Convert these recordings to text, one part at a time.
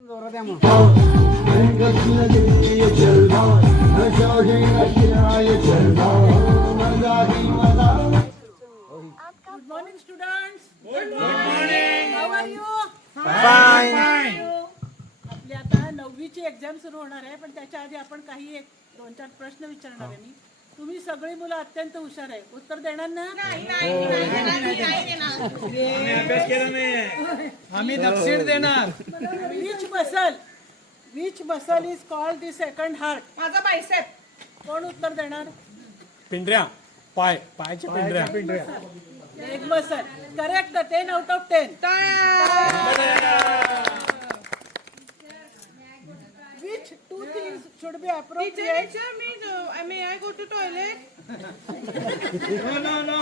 Good morning, students. Good morning. How are you? Fine. आपली आता 9वीची exam सुरू होणार आहे, पण त्याच्या आधी आपण काही एक 2-4 प्रश्न विचारणार आहे मी. तुम्ही सगळी मुलं अत्यंत हुशार आहे. उत्तर देणार ना? अभ्यास केला नाही. आम्ही दक्षिण देणार. Which muscle is called the second heart? माझा बायसेप. कोण उत्तर देणार? पिंढऱ्या पायच्या पिंढऱ्या. एक muscle. Correct. 10 out of 10. Which two things should be appropriate? May I go to toilet? No.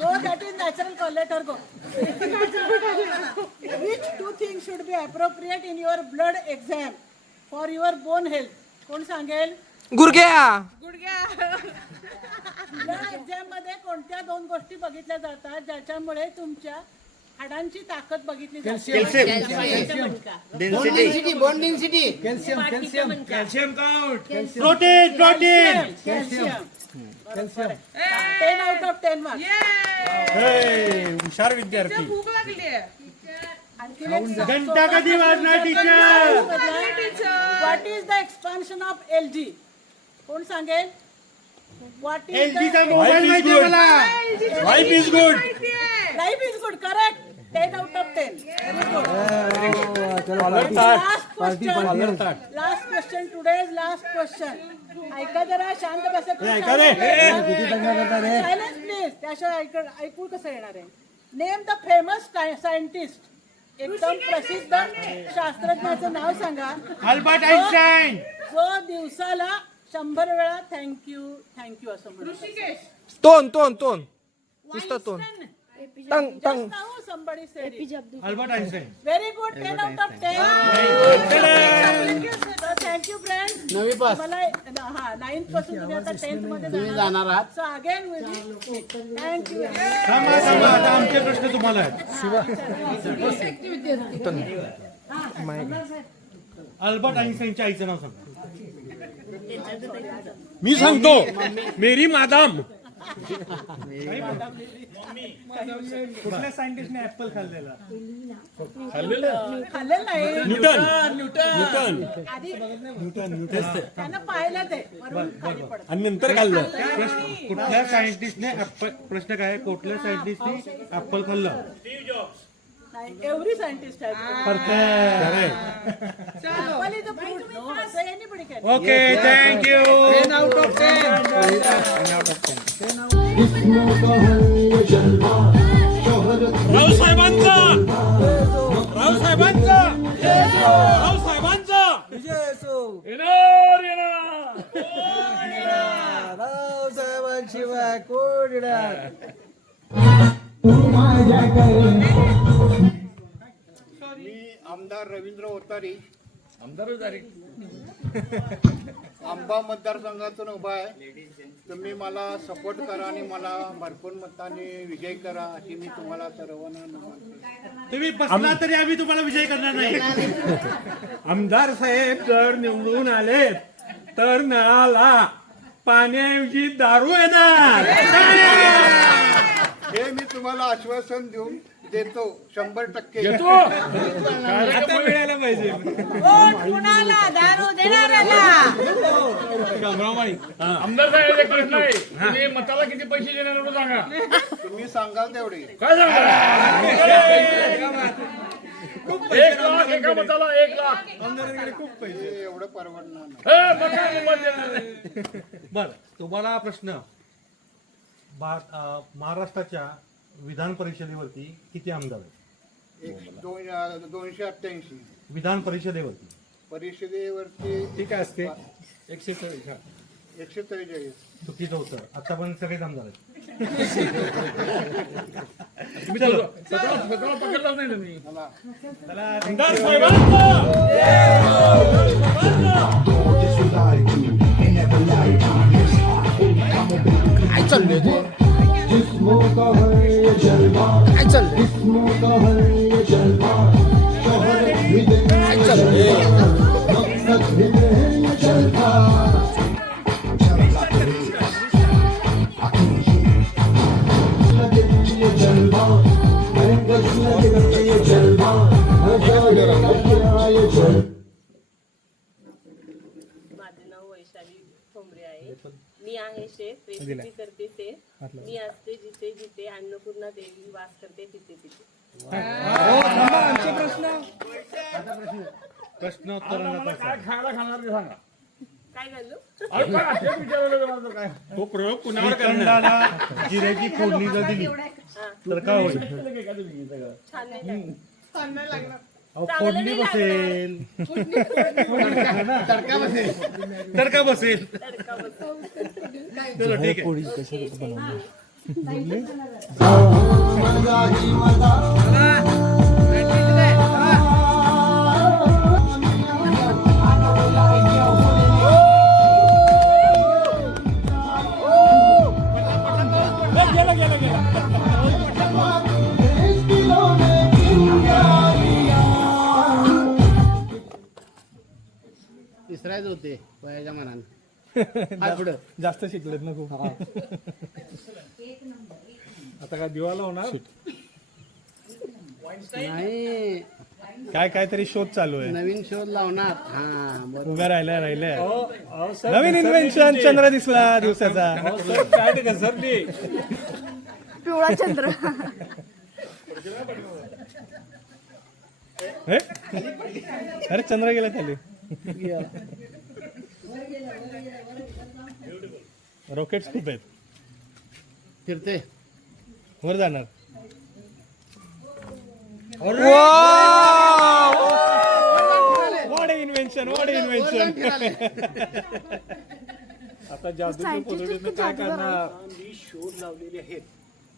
Go, that is natural call. Let her go. Which two things should be appropriate in your blood exam for your bone health? कोण सांगेल? गुडघ्या. या exam मध्ये कोणत्या 2 गोष्टी बघितल्या जातात ज्याच्यामुळे तुमच्या हाडांची ताकद बघितली जाते? Calcium count. Protein. Calcium. 10 out of 10 marks. हुशार विद्यार्थी. भूक लागली आहे. आणखीन एक घंटा कधी वाजणार teacher? What is the expansion of LG? कोण सांगेल? What is एलजीचा the मोबाईल माहिती आहे मला. Life is good. Life is good. Correct. 10 out of 10. Very good. Last question. Today's last question. ऐका जरा, शांत बसा. ऐका रे. Silence please. त्याशिवाय ऐकू कसं येणार आहे? Name the famous scientist. एकदम प्रसिद्ध शास्त्रज्ञाचं नाव सांगा. Albert Einstein. जो दिवसाला 100 वेळा थँक्यू असं म्हणतो. ऋषिकेश. तोन नुसतं तोन. Somebody said it. Albert Einstein. Very good. 10 out of 10. Thank you friends. मला 9th पासून तुम्ही आता 10th मध्ये जाणार आहात. So again we thank you. थांबा आता आमचे प्रश्न तुम्हाला आहेत. अल्बर्ट आइन्स्टाईनच्या आईचं नाव सांगा. मी सांगतो. मेरी मादाम. कुठल्या सायंटिस्टने ऍपल खाल्लेला? खाल्लेलं नाही. न्यूटन. आधी त्यानं पाहिलं ते वरून खाली पडतं. आणि नंतर खाल्लं. कुठल्या सायंटिस्टने प्रश्न काय? कुठल्या सायंटिस्टने ऍपल खाल्लं? नाही, एव्हरी सायंटिस्ट आहे. Apple is a fruit, no? So anybody can. Okay, thank you. 10 out of 10. रावसाहेबांचा रावसाहेबांशिवाय कोण येणार? मी आमदार रवींद्र ओतारी आंबा मतदारसंघातून उभा आहे. तुम्ही मला सपोर्ट करा आणि मला भरपूर मताने विजय करा अशी मी तुम्हाला सर्वांना नमस्ते. तुम्ही बसला तरी आम्ही तुम्हाला विजय करणार नाही. आमदार साहेब जर निवडून आले तर नळाला पाण्याऐवजी दारू येणार. हे मी तुम्हाला आश्वासन देतो 100%. आता मिळायला पाहिजे. कुणाला दारू देणाऱ्याला. आमदार साहेब एक प्रश्न आहे. तुम्ही मताला किती पैसे देणार एवढं सांगा. तुम्ही सांगाल तेवढे. काय सांगा? 1 लाख एका मताला 1 लाख. खूप पैसे. हे एवढं परवडणार नाही. मग काय मत देणार? बर, तुम्हाला प्रश्न. महाराष्ट्राच्या विधान परिषदेवरती किती आमदार आहेत? 288. विधान परिषदेवरती परिषदेवरती ठीक आहे असते 143. 143. चुकीचं होतं. आता पण सगळेच आमदार आहेत. तुम्ही स्वतःला पकडलाच नाही तुम्ही. आमदार साहेबांचा काय चाललंय ते? काय चाललंय? काय चाललंय माझे नाव वैशाली ठोंबरे आहे. मी आहे शेफ, रेसिपी करते शेफ. मी असते जिथे जिथे अन्नपूर्णा देवी वास करते तिथे तिथे. प्रश्नोत्तराला काय खायला खाणार ते सांगा. काय घालू? अरे पण असंच विचारलं तुम्हाला तर काय. तो प्रयोग कुणावर करणार जिऱ्याची फोडणी जर दिली तर काय होईल छान नाही लागत. फोडणी बसेल तडका बसेल तडका बसव. चलो ठीक आहे पोळी कशी बनवली तिसराच होते वयाच्या मनानं पुढं जास्त शिकलेत ना खूप आता काय दिवाला होणार नाही काय काहीतरी शोध चालू आहे नवीन शोध लावणार हा बरोबर. उभ्या राहिल्या नवीन इन्व्हेन्शन चंद्र दिसला दिवसाचा काय घसरली पिवळा चंद्र. हे? अरे चंद्र गेला खाली रॉकेट्स खूप आहेत फिरते वर जाणार व्हॉट इन्व्हेन्शन आता जादूच्या पद्धतीने काय करणार मी शोध लावलेले आहेत.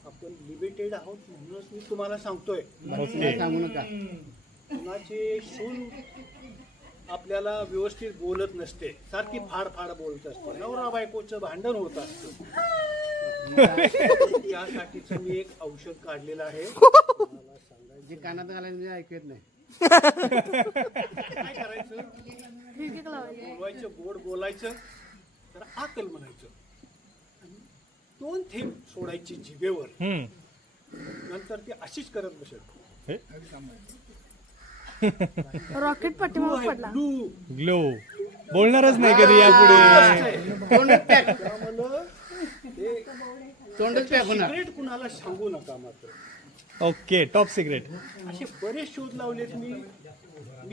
आपण लिमिटेड आहोत म्हणूनच मी तुम्हाला सांगतोय. मला सांगू नका कुणाचे सून आपल्याला व्यवस्थित बोलत नसते, सारखी फाड फाड बोलत असते, नवरा बायकोचं भांडण होत असतं. त्यासाठीच मी एक औषध काढलेलं आहे. मला सांगायचं जे कानात घालायचं म्हणजे ऐकू येत नाही. काय करायचं, बोलवायचं, गोड बोलायचं, तर आकल म्हणायचं, 2 थेंब सोडायची जिभेवर, नंतर ती अशीच करत बसेल. रॉकेट पाठीमागे पडला. ग्लो बोलणारच नाही कधी यापुढे तोंडच पॅक त्यामुळं ते तोंडच पॅक होणार. सिक्रेट कुणाला सांगू नका मात्र. ओके टॉप सिक्रेट असे बरेच शोध लावलेत मी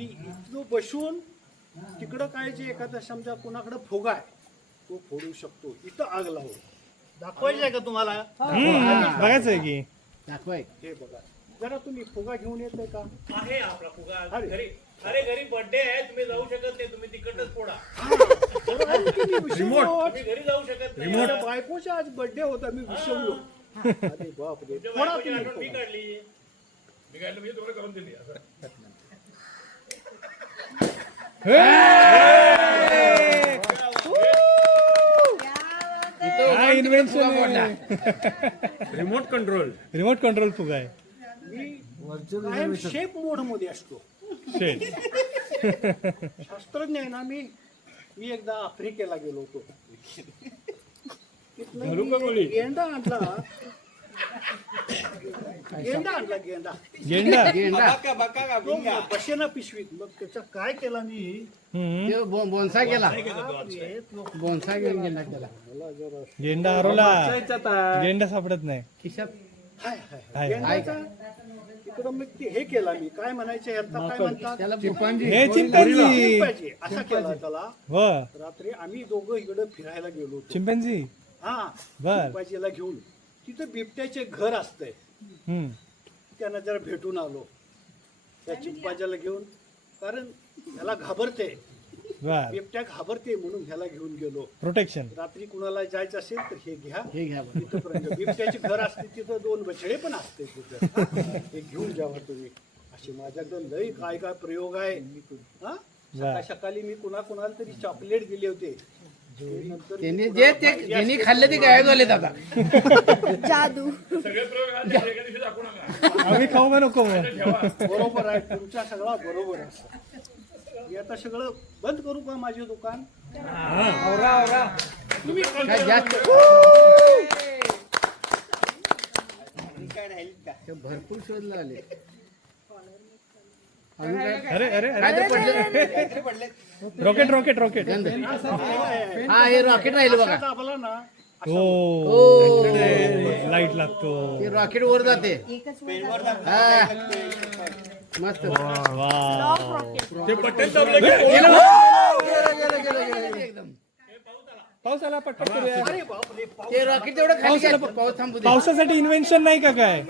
इथं बसून तिकडं काय जे एखादा समजा कुणाकडं फुगा आहे तो फोडू शकतो. इथं आग लावून दाखवायचं आहे का तुम्हाला? बघायचं आहे की दाखवाय हे बघा जरा, तुम्ही फुगा घेऊन येतोय का? आहे आपला फुगा अरे. घरी. अरे घरी बर्थडे आहे, तुम्ही जाऊ शकत नाही, तुम्ही तिकडच फोडा. रिमोट तुम्ही घरी जाऊ शकत नाही. माझ्या बायकोचा आज बर्थडे होता, मी विसरलो. अरे बापरे, तुमच्या फोडा बायकोची तुम्ही आठवण मी फुगा. काढली. मी काय म्हणजे तुम्हाला करून दिली असं. काय इन्व्हेन्शन रिमोट कंट्रोल फुगा आहे मी कायम शेप मोड मध्ये असतो. शेट शास्त्रज्ञ आहे ना मी एकदा आफ्रिकेला गेलो होतो. तिथनं मी गेंडा आणला गेंडा गेंडा तो बसेना पिशवीत. मग त्याचा काय केला मी, ते बोनसा गेला बोनसा घेऊन गेला त्याला गेंडा हरवला गेंडा सापडत नाही खिशात हाय. गेंडाचा तिकडं मग ते हे केला मी, काय म्हणायचे यांना काय म्हणतात, त्याला हे चिंपॅन्झी चिंपांझी. असा केला त्याला. व रात्री आम्ही दोघं इकडं फिरायला गेलो होतो. चिंपॅन्झी हा बर चिंपांझीला घेऊन तिथं बिबट्याचे घर असतंय. त्यांना जरा भेटून आलो त्या चिंपांझीला घेऊन, कारण ह्याला घाबरते, बर बिबट्या घाबरते म्हणून ह्याला घेऊन गेलो. प्रोटेक्शन रात्री कुणाला जायचं असेल तर हे घ्या. हे घ्या बरं. तिथपर्यंत बिबट्याचे घर असते, तिथं 2 बछडे पण असते तिथं. हा? हे घेऊन जावा तुम्ही. असे माझ्याकडं लई काय काय प्रयोग आहे. हा सकाळी मी कुणाला तरी चॉकलेट दिले होते. त्यांनी खाल्लं ते गायब झालेत आता. जादू. सगळे प्रयोग आज एका दिवशी दाखवू नका. आम्ही खाऊ का नको बरोबर आहे, तुमच्या सगळा बरोबर आहे. मी आता सगळं बंद करू का माझे दुकान? काय जास्त भरपूर शोध लागले. अजून काय? अरे अरे काय ते पडले? रॉकेट रॉकेट रॉकेट गंध. हा हे रॉकेट राहिलं बघा. दाबला ना हो लाईट लागतो. ते रॉकेट वर जाते. हा. मस्त. ते बटन दाबलं की एकदम. पाऊस आला पटकन करूया. ते रॉकेट तेवढं खाली गेलं, पाऊस थांबू दे. पावसासाठी इन्व्हेन्शन नाही का काय?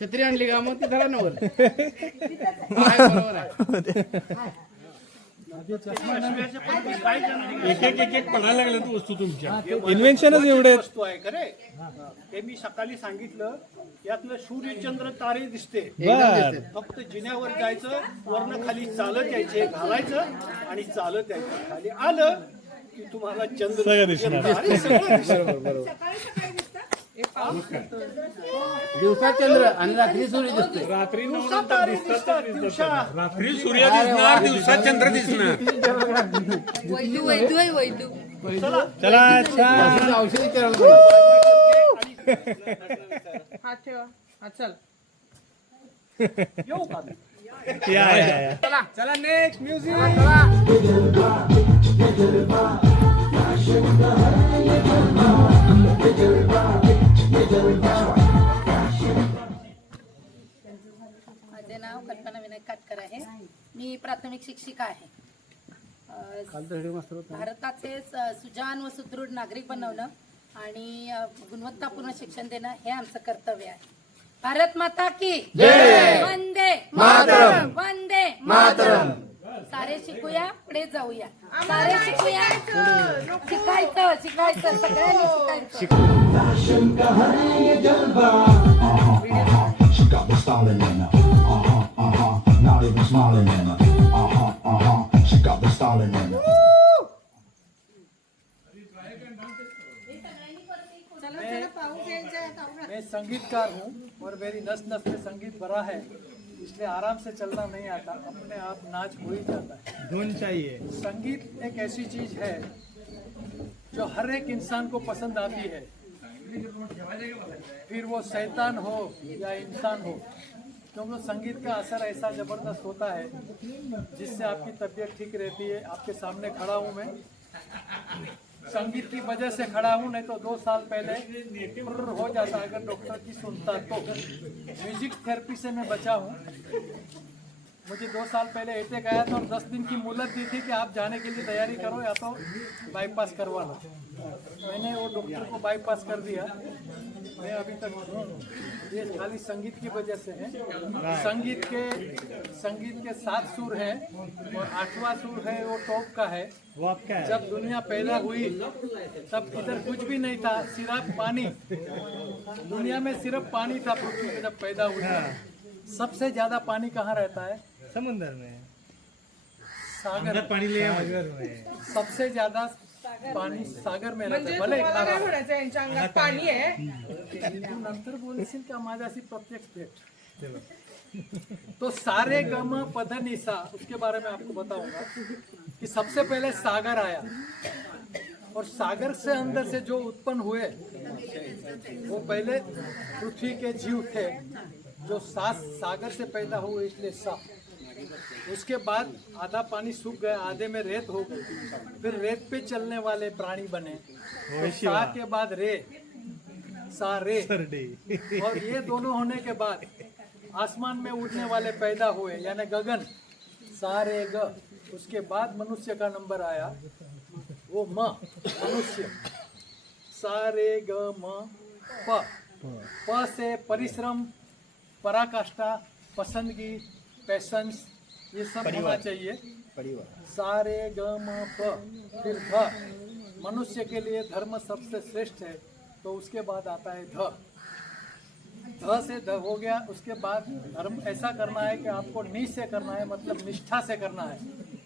छत्री आणली का मग ती धरा ना वर. आहे, बरोबर आहे. एक एक एक एक पडायला लागल्यात वस्तू तुमच्या. इन्व्हेन्शनच एवढे आहेत. वस्तू आहे खरे. हे मी सकाळी सांगितलं, यातलं सूर्य चंद्र तारे दिसते. एकदम दिसते. फक्त जिन्यावर जायचं, वरनं खाली चालत यायचे, घालायचं आणि चालत यायचं. खाली आलं की तुम्हाला चंद्र सगळं दिसणार. तारे सगळं दिसणार. दिवसा चंद्र आणि रात्री सूर्य दिसतोय. रात्री दिवसा तारे दिसतात, दिवसा. रात्री सूर्य दिसणार, दिवसा चंद्र दिसणार. वैदू वैदू आहे वैदू. चला छान. औषध विचारायला हात ठेवा. हा चल. येऊ का? या. चला नेक्स्ट म्युझिक. माझे नाव कल्पना विनायक काटकर आहे. मी प्राथमिक शिक्षिका आहे. भारताचे सुजाण व सुदृढ नागरिक बनवणं आणि गुणवत्तापूर्ण शिक्षण देणं हे आमचं कर्तव्य आहे. भारत माता की वंदे मातरम. वंदे मातरम. सारे शिकूया, पुढे जाऊया. सारे शिकूया, शिकायचं शिकायचं सगळ्यांनी शिकायचं. She got me stalling in her. Not even smiling in her. She got me stalling in her. मैं संगीतकार हूँ और मेरी नस नस में संगीत भरा है, इसलिए आराम से चलना नहीं आता, अपने आप नाच हो ही जाता है. धुन चाहिए. संगीत एक ऐसी चीज है जो हर एक इंसान को पसंद आती है, फिर वो शैतान हो या इंसान हो, क्योंकि संगीत का असर ऐसा जबरदस्त होता है जिससे आपकी तबीयत ठीक रहती है. आपके सामने खड़ा हूँ मैं, संगीत की वजह से खड़ा हूँ, नहीं तो 2 साल पहले हो जाता अगर डॉक्टर की सुनता तो. म्यूजिक थेरेपी से मैं बचा हूँ. मुझे 2 साल पहले अटैक आया था और 10 दिन की मोहलत दी थी कि आप जाने के लिए तैयारी करो या तो बाईपास करवा लो. मैंने वो डॉक्टर को बाईपास कर दिया. मैं अभी तक हूँ, ये खाली संगीत की वजह से है. संगीत के 7 सुर हैं और 8वां सुर है वो टॉप का है. वो आपका है. जब दुनिया पैदा हुई तब इधर कुछ भी नहीं था, सिर्फ पानी. दुनिया में सिर्फ पानी था पृथ्वी पे जब पैदा हुई. सबसे ज्यादा पानी कहाँ रहता है? समुंदर में. सागर. पाणी सागर में. सबसे ज्यादा पाणी सागर में रहता है. भले खारा हो. पाणी आहे. तू नंतर बोलशील का माझ्याशी प्रत्यक्ष भेट. तो सारे गम पध निसा, उसके बारे में आपको बताऊंगा कि सबसे पहले सागर आया और सागर से अंदर से जो उत्पन्न हुए वो पहले पृथ्वी के जीव थे जो सागर से पैदा हुए, इसलिए सा. उसके बाद आधा पानी सूख गया, आधे में रेत हो गई, फिर रेत पे चलने वाले प्राणी बने. तो सा के बाद रे, सा रे, और ये दोनों होने के बाद आसमान में उड़ने वाले पैदा हुए यानी गगन, सा रे ग. उसके बाद मनुष्य का नंबर आया, वो म, मनुष्य. सा रे ग म प. प से परिश्रम, पराकाष्ठा, पसंदगी, पैशंस, ये सब होना चाहिए. सा रे ग म प. फिर ध. मनुष्य के लिए धर्म सबसे श्रेष्ठ है, तो उसके बाद आता है ध. ध से ध हो गया. उसके बाद धर्म ऐसा करना है कि आपको नि से करना है, मतलब निष्ठा से करना है.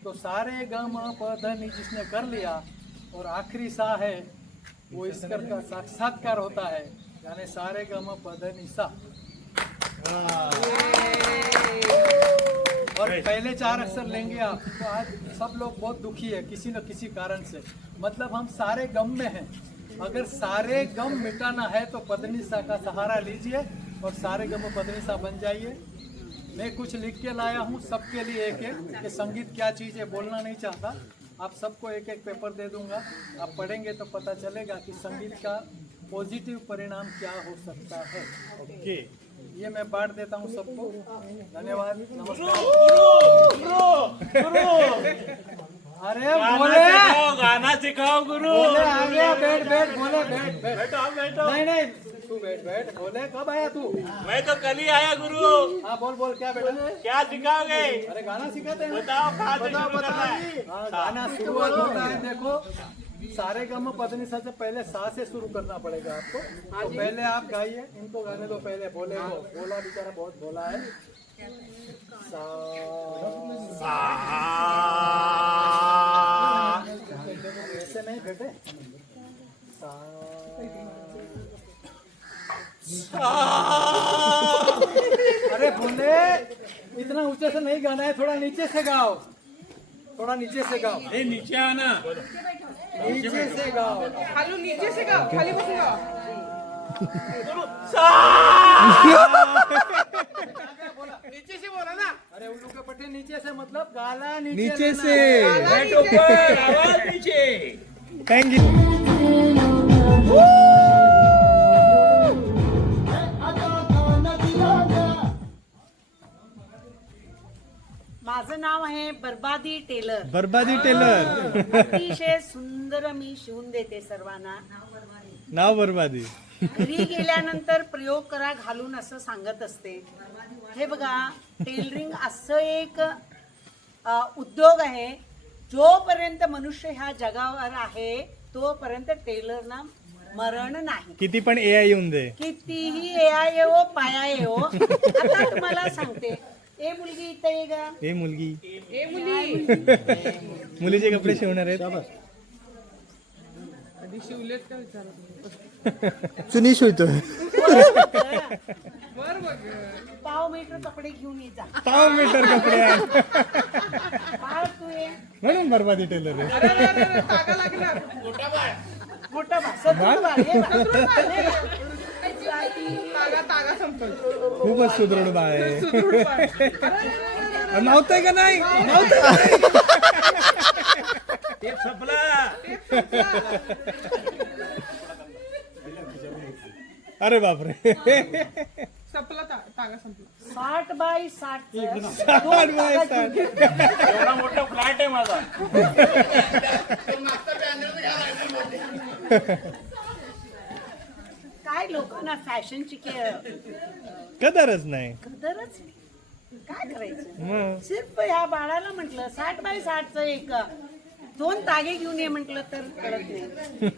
तो सारे ग म प ध नि जिसने कर लिया और आखिरी सा है वो ईश्वर का साक्षात्कार होता है, यानी सारे गम पद निसा। और पहले 4 अक्षर लेंगे आप तो आज सब लोग बहुत दुखी है किसी न किसी कारण से, मतलब हम सारे गम में हैं। अगर सारे गम मिटाना है तो पदनिसा का सहारा लीजिए और सारे गम पदनिसा बन जाइए। मैं कुछ लिख के लाया हूँ सबके लिए एक एक, कि संगीत क्या चीज़ है बोलना नहीं चाहता। आप सबको एक एक पेपर दे दूंगा, आप पढ़ेंगे तो पता चलेगा कि संगीत का पॉजिटिव परिणाम क्या हो सकता है। ओके, ये मैं बांट देता हूँ सबको। धन्यवाद, नमस्कार। अरे बोले, गाना सिखाओ गुरु। बोले आ गया, बैठ बैठ, बोले बैठ बैठ। बैठो। नहीं तू बैठ बैठ। बोले कब आया तू? मैं तो कल ही आया गुरु। हाँ बोल क्या बेटा? क्या सिखाओगे? अरे गाना सिखाते हैं। बताओ कहाँ से शुरू करना है? हाँ, गाना शुरुआत होता है। देखो सारे गम पदनिसा से पहले सा से शुरू करना पड़ेगा आपको। तो पहले आप गाइए, इनको गाने दो पहले। बोले को बोला बेचारा बहुत बोला है। ऐसे नहीं बेटे। अरे बोले इतना ऊंचे से नहीं गाना है, थोड़ा नीचे से गाओ, थोड़ा नीचे से गाओ। ए नीचे आना, नीचे से गाओ। खाली नीचे से गाओ, खाली बसून गाओ. नीचे से बोला ना. अरे उल्लू के पट्टे नीचे से मतलब गाला नीचे से बैठ ऊपर, आवाज नीचे। Thank you. माझं नाव आहे बरबादी टेलर. बरबादी टेलर, अतिशय सुंदर मी शिवून देते सर्वांना. नाव बरबादी. घरी गेल्यानंतर प्रयोग करा घालून असं सांगत असते. हे बघा, टेलरिंग असं एक उद्योग आहे, जोपर्यंत मनुष्य ह्या जगावर आहे तोपर्यंत टेलरना मरण नाही. किती पण AI येऊन दे, कितीही AI येवो पाया येवो. आता तुम्हाला सांगते, ए मुलगी इथे ये गा. हे मुलगी, ए मुली. मुलीचे कपडे शिवणार आहेत. आधी शिवलेत का विचारत. चुनी शिवतोय. बर बघ. पाव मीटर कपडे घेऊन ये जा. पाव मीटर कपडे आहे. बाळ तू ये. म्हणून बरबादी टेलर आहे. अरे तागा लागला. मोठा बा सदृढ बाळ ये बा. तागा संपल. खूपच सुदृढ बाळ आहे. सुदृढ बाळ. नव्हतंय का नाही, नव्हतंय का नाही. टेप संपला. अरे बापरे. संपला तागा संपला. 60 बाय 60 60 बाय 60. एवढा मोठा फ्लॅट आहे माझा. काय लोकांना फॅशनची कदरच नाही. कदरच नाही. काय करायचं. मग सिर्फ ह्या बाळाला म्हटलं 60 बाय 60चं एक 2 तागे घेऊन ये म्हटलं तर कळत नाही.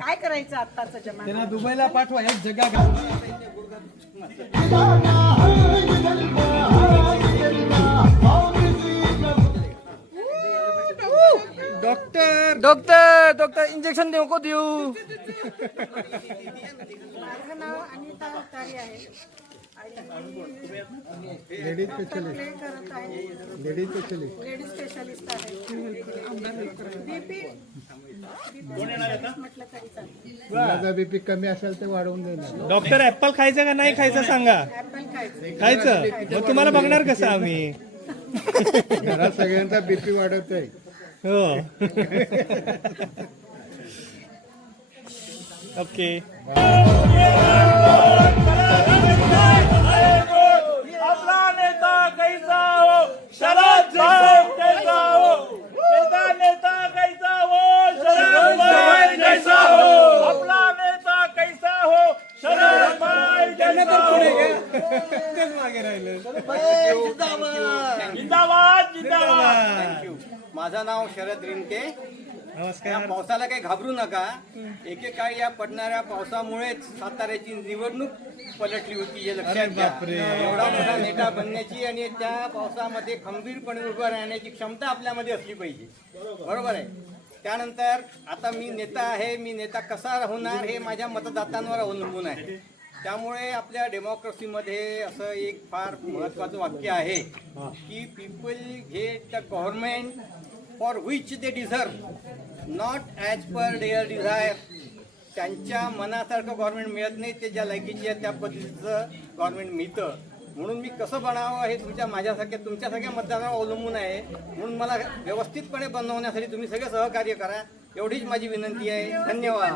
काय करायचं आत्ताचं जमाना. त्यांना दुबईला पाठवा, एक जगा घाल. डॉक्टर इंजेक्शन देऊ को देऊ. माझं नाव अनिता अवतारे आहे. Ladies specialist. प्ले करत आहे. Ladies specialist. लेडीज स्पेशलिस्ट आहे. बीपी म्हटलं तरी चालेल. माझा बीपी कमी असेल तर वाढवून देणार. डॉक्टर ऍपल खायचं का नाही खायचं सांगा. ऍपल खायचं. खायचं. मग तुम्हाला बघणार कसं आम्ही. घरात सगळ्यांचा बीपी वाढवतोय. हो. ओके. आपला नेता कैसा हो, शरद भाई कैसा हो. नेता कैसा हो, शरद भाई कैसा हो. आपला नेता कैसा हो, शरद भाई कैसा हो. तेच मागे राहिले. जिंदाबाद जिंदाबाद. माझं नाव शरद रिमके. या नमस्कार. पावसाला काही घाबरू नका. एकेकाळी या पडणाऱ्या पावसामुळेच साताऱ्याची निवडणूक पलटली होती, हे लक्षात अरे घ्या. बापरे. एवढा मोठा नेता बनण्याची आणि त्या पावसामध्ये खंबीरपणे उभं राहण्याची क्षमता आपल्यामध्ये असली पाहिजे. बरोबर आहे. त्यानंतर आता मी नेता आहे, मी नेता कसा होणार हे माझ्या मतदातांवर अवलंबून आहे. त्यामुळे आपल्या डेमोक्रेसीमध्ये असं एक फार महत्त्वाचं वाक्य आहे की people get the government for which they deserve, not as per their desire. त्यांच्या मनासारखं गव्हर्नमेंट मिळत नाही, ते ज्या लायकीचे आहे त्या पद्धतीचं गव्हर्नमेंट मिळतं. म्हणून मी कसं बनावं हे तुमच्यासारख्या मतदारावर अवलंबून आहे. म्हणून मला व्यवस्थितपणे बनवण्यासाठी तुम्ही सगळे सहकार्य करा, एवढीच माझी विनंती आहे. धन्यवाद.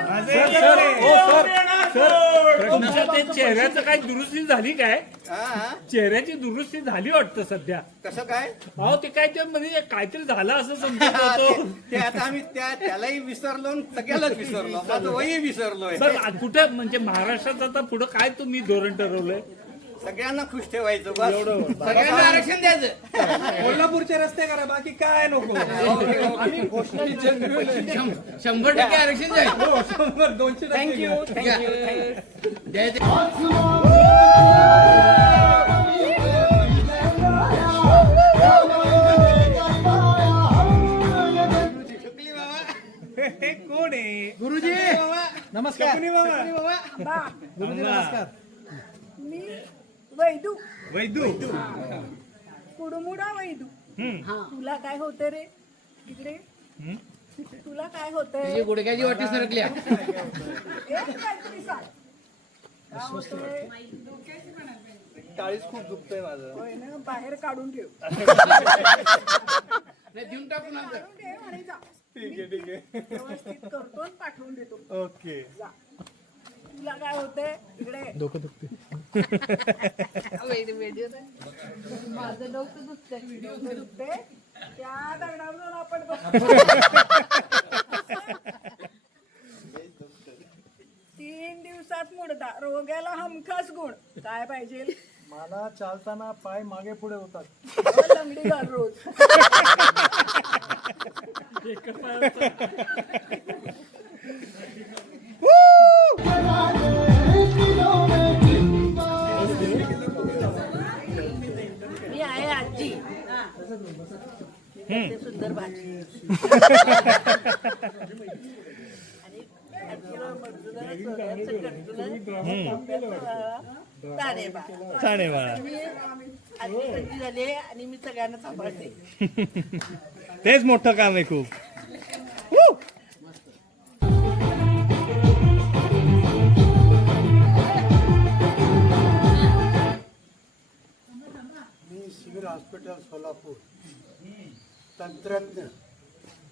तुमच्या ते चेहऱ्याचं काय दुरुस्ती झाली काय? हा, चेहऱ्याची दुरुस्ती झाली वाटतं सध्या. कसं काय? अहो ते काय ते म्हणजे काहीतरी झालं असं समजत होतो. ते आता आम्ही त्यालाही विसरलो आणि सगळ्यालाच विसरलो, आता वही विसरलोय. बरं कुठं म्हणजे महाराष्ट्रात आता पुढं काय तुम्ही धोरण ठरवलंय? सगळ्यांना खुश ठेवायचं, बस. सगळ्यांना आरक्षण द्यायचं. कोल्हापूरचे रस्ते करा, बाकी काय नको. 100% आरक्षण द्यायचं. 200 थँक्यू थँक्यू द्यायचं. कोण आहे? गुरुजी नमस्कार. नमस्कार. मी वैदू वैदू. कुडमुडा वैदू. तुला काय होतं रे इकडे? तुला काय होतंय? गुडघ्याची वाटी सरकल्या. काहीतरी सांग. काय होतंय? टाळीच खूप दुखतंय माझं. होय ना, बाहेर काढून ठेव. देऊन टाकून आमचं. काढून ठेव आणि जा. ठीक आहे. व्यवस्थित करतो आणि पाठवून देतो. ओके. जा. तुला काय होतंय इकडे? डोकं दुखते. माझं डोकं दुखतंय. त्या दगडावरून आपण 3 दिवसात मुडदा, रोग्याला हमखास गुण. काय पाहिजे? मला चालताना पाय मागे पुढे होतात. लंगडी घाल रोज. मी आहे आजी. ते सुंदर भाजी आणि आजीला मर्जुला सोन्याचं कटुलं, ताणेबा. मी आजी कधी झाले आणि मी सगळ्यांना सांभाळते. तेच मोठं काम आहे खूप. मी सिव्हिल हॉस्पिटल सोलापूर तंत्रज्ञ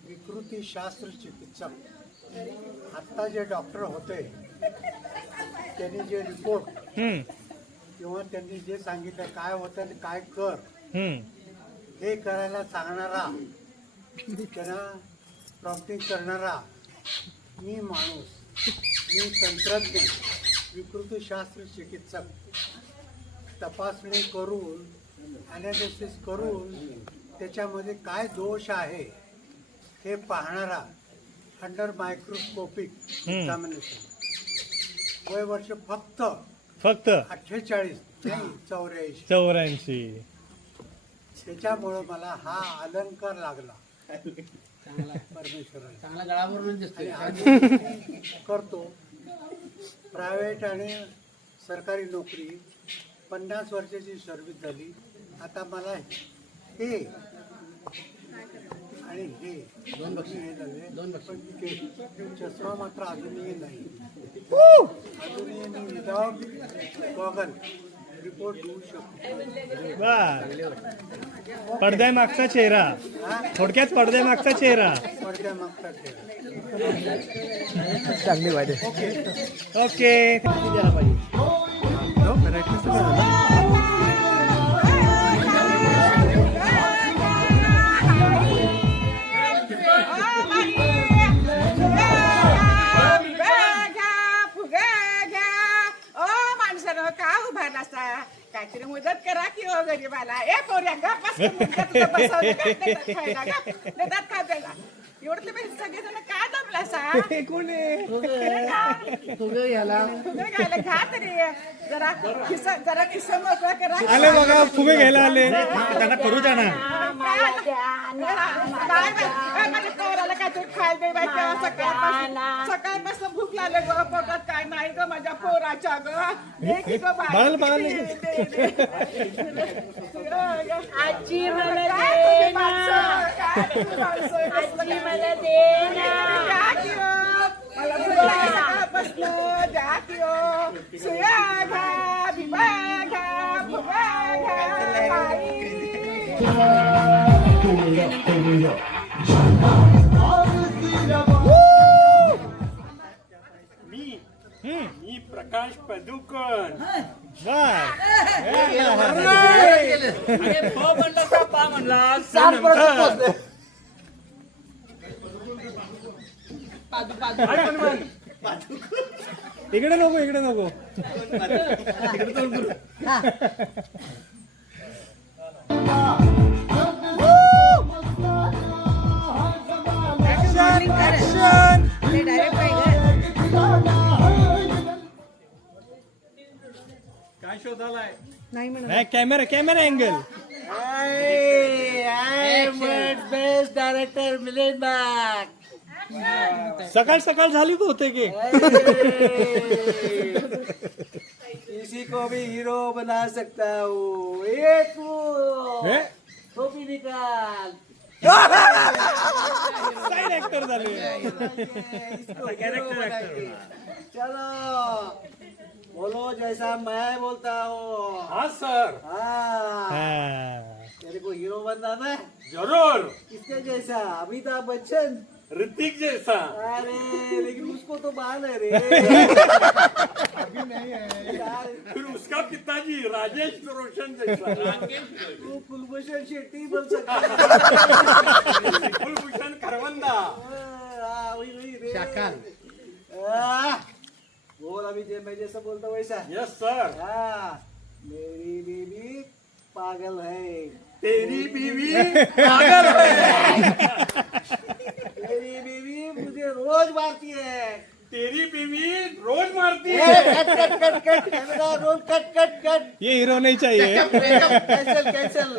विकृतीशास्त्र चिकित्सक. आत्ता जे डॉक्टर होते त्यांनी जे रिपोर्ट किंवा त्यांनी जे सांगितलं काय होतं आणि काय कर हे करायला सांगणारा, त्यांना प्रॉम्प्टिंग करणारा मी माणूस, मी तंत्रज्ञ विकृतीशास्त्र चिकित्सक. तपासणी करून ॲनालिसिस करून त्याच्यामध्ये काय दोष आहे हे पाहणारा अंडर मायक्रोस्कोपिक एक्झामिनेशन. वय वर्ष फक्त 48 नाही 84. त्याच्यामुळं मला हा अलंकार लागला परमेश्वराला. चांगला गळावरून दिसतोय. करतो प्रायव्हेट आणि सरकारी नोकरी. 50 वर्षाची सर्व्हिस झाली. आता मला हे आणि हे दोन बक्षीस. पण ते चष्मा मात्र अजूनही नाही. अजूनही मी विदाउट गॉगल रिपोर्ट देऊ शकतो. पडद्यामागचा चेहरा, थोडक्यात पडद्यामागचा चेहरा. पडद्यामागचा चेहरा. चांगली वाईट. ओके. काहीतरी मदत करा की हो गरीबाला. ए पोऱ्या गप्प बस. मुलगा तुझं बसवलं का? देतात खायला का? देतात का त्याला? एवढले पैसे सगळेजण काय दाबला सा कोण आहे घ्या तरी जरा खिसा मोकळा करा आले बघा फुगे घ्यायला आले त्यांना करू द्या ना. माझ्या कवराला काहीतरी खायला दे बाई सकाळपासून भूक लागले ग पोटात काय नाही ग माझ्या पोराच्या ग दे की ग बाई. बाळाला बघा दे, दे, दे. आजी मला काय दे तुम्ही ना. माणसं? काय तुम्ही माणसं? आजी मला दे ना. द्या की हो. मला भूक लागली सकाळपासून. द्या की हो. सुया घ्या, बिबा घ्या, फुगा घ्या, बाई. Hurry up. मी प्रकाश पदुकर. इकडे नको इकडे नको काय शोधालाय? नाही camera camera angle best director Milind बाग. सकाळ सकाळ झाली होते की किसी को भी हीरो बना सकता हूँ. ये तू हे? टोपी निकाल. साईड ऍक्टर झाले चलो बोलो जैसा मैं बोलता हूँ. हा सर, हाँ तेरे को हीरो बनना है. जरूर. किसके जैसा? अमिताभ बच्चन. ऋतिक जैसा. अरे लेकिन उसको तो बाल है रे. अभी नहीं है यार. फिर उसका पिताजी राजेश रोशन जैसा. तू कुलभूषण शेट्टी बोल सकता है. कुलभूषण करवंदा. वही वही रे. बोल अभी मैं जैसा बोलता वैसा. Yes sir. हाँ मेरी बीवी पागल है. तेरी बीवी पागल है. मेरी बीवी मुझे रोज मारती है. तेरी बीवी रोज मारती है. Cut cut cut cut camera roll cut cut cut. ये हीरो नहीं चाहिए कैंसल कैंसल.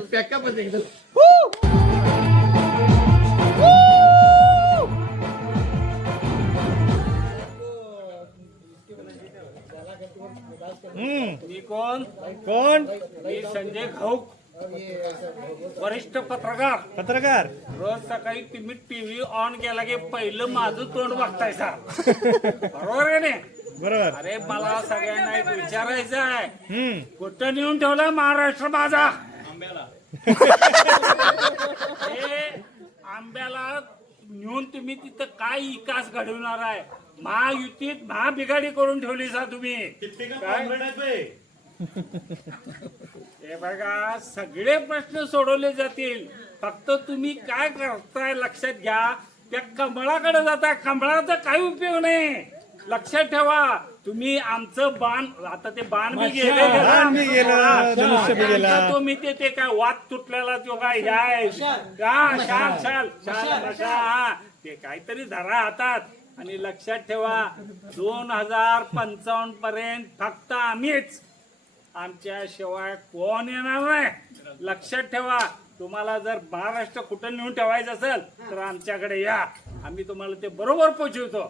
मी कोण? कोण मी संजय घाऊक, वरिष्ठ पत्रकार. रोज सकाळी तुम्ही टीव्ही ऑन केला की पहिलं माझं तोंड बघताय सा. बरोबर आहे ना? बरोबर अरे मला सगळ्यांना एक विचारायचं आहे, कुठं नेऊन ठेवला महाराष्ट्र माझा? हे आंब्याला नेऊन तुम्ही तिथं काय विकास घडवणार आहे? महायुतीत महाबिघाडी करून ठेवली सा तुम्ही. काय? हे बघा सगळे प्रश्न सोडवले जातील, फक्त तुम्ही काय करताय लक्षात घ्या. त्या कमळाकडे जाता, कमळाचा काही उपयोग नाही. लक्षात ठेवा. तुम्ही आमचं बाण, आता ते बाण मी गेले बाण बी गेलं, धनुष्य बी गेला. तुम्ही ते काय वाद तुटलेला तो काय याय ते काहीतरी धरा हातात. आणि लक्षात ठेवा 2055 पर्यंत फक्त आम्हीच, आमच्या शिवाय कोण येणार नाही. लक्षात ठेवा. तुम्हाला जर महाराष्ट्र कुठं नेऊन ठेवायचं असेल तर आमच्याकडे या, आम्ही तुम्हाला ते बरोबर पोचवतो.